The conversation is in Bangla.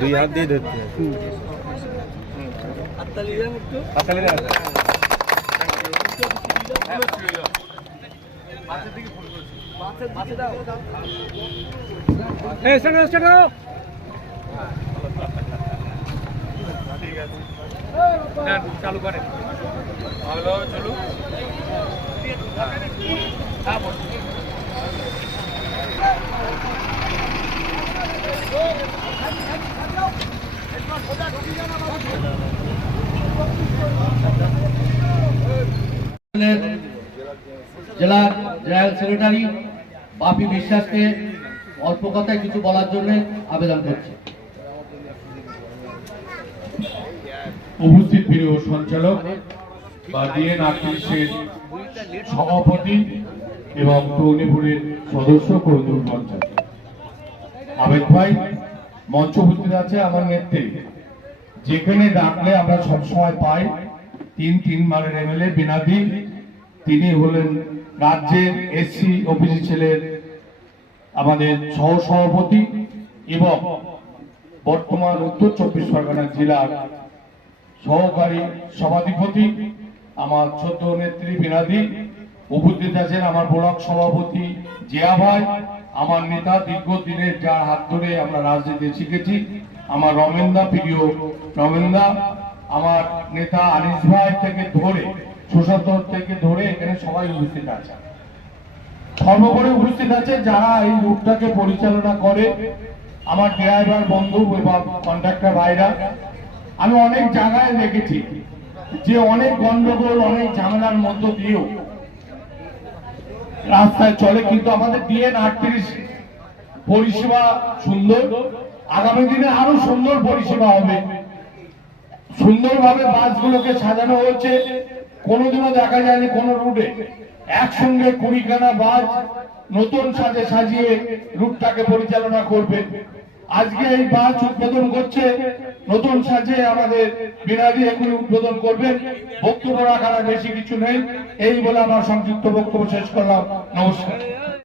দুই হাত দিয়ে ধরতে চালু করেন চলুন জেলা জেনারেল সেক্রেটারি বাপি বিশ্বাসকে অল্প কথায় কিছু বলার জন্য আবেদন করছি। উপস্থিত প্রিয় সঞ্চালক বা ডিএন 38-এর সভাপতি এবং তৌনিপুরের সদস্য কর্মী পঞ্চায়েত আবেদ ভাই মঞ্চ উপস্থিত আছে আমার নেতৃত্বে। যেখানে ডাকলে আমরা সবসময় পাই তিনবারের এমএলএ বিনাদি, তিনি হলেন রাজ্যের এসসি ওবিসি ছেলের আমাদের সহসভাপতি এবং বর্তমান উত্তর 24 পরগনা জেলার সহকারী সভাধিপতি আমার ছোট নেত্রী বিনাদি। উপস্থিত আছেন আমার ব্লক সভাপতি জিয়া ভাই, আমার নেতা দীর্ঘদিনের যার হাত ধরে আমরা রাজনীতি শিখেছি আমার রমেনদা, প্রিয় রমেনদা, আমার নেতা আনিস ভাই থেকে ধরে সুশান্তর থেকে ধরে এখানে সবাই উপস্থিত আছে। সর্বোপরি উপস্থিত আছে যারা এই রুটটাকে পরিচালনা করে, আমার ড্রাইভার বন্ধু এবং কন্ট্রাক্টর ভাইরা। আমি অনেক জায়গায় দেখেছি যে অনেক গন্ডগোল অনেক ঝামেলার মধ্য দিয়েও রাস্তায় চলে, কিন্তু আমাদের ডিএন 38 পরিষেবা সুন্দর। আগামী দিনে আরো সুন্দর পরিষেবা হবে। সুন্দরভাবে বাসগুলোকে সাজানো হয়েছে, কোনোদিনও দেখা যায়নি কোনো রুটে একসঙ্গে 20খানা বাস নতুন সাজে সাজিয়ে রুটটাকে পরিচালনা করবে। আজকে এই বাস উদ্বোধন করছে নতুন সাজে আমাদের বিনাদি, এগুলি উদ্বোধন করবেন। বক্তব্য রাখার বেশি কিছু নেই, এই বলে আমার সংক্ষিপ্ত বক্তব্য শেষ করলাম। নমস্কার।